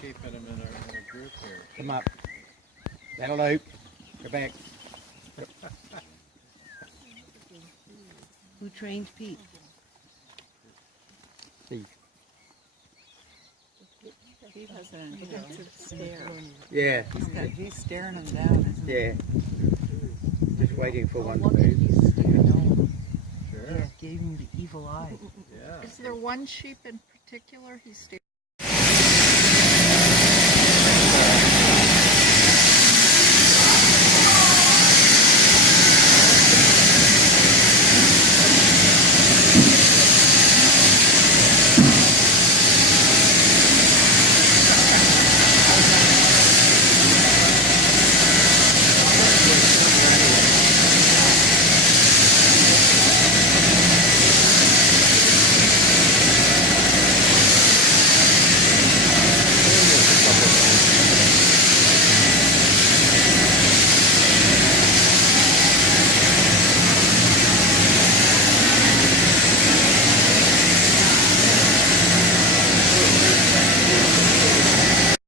keeping them in a group here. Come up. That'll do. Go back. Who trains Pete? Steve. Pete has an intensive stare. Yeah. He's staring him down, isn't he? Yeah. Just waiting for one to Look at move. he's staring. Sure. Yeah, gave him the evil eye. Yeah. Is there one sheep in particular he stays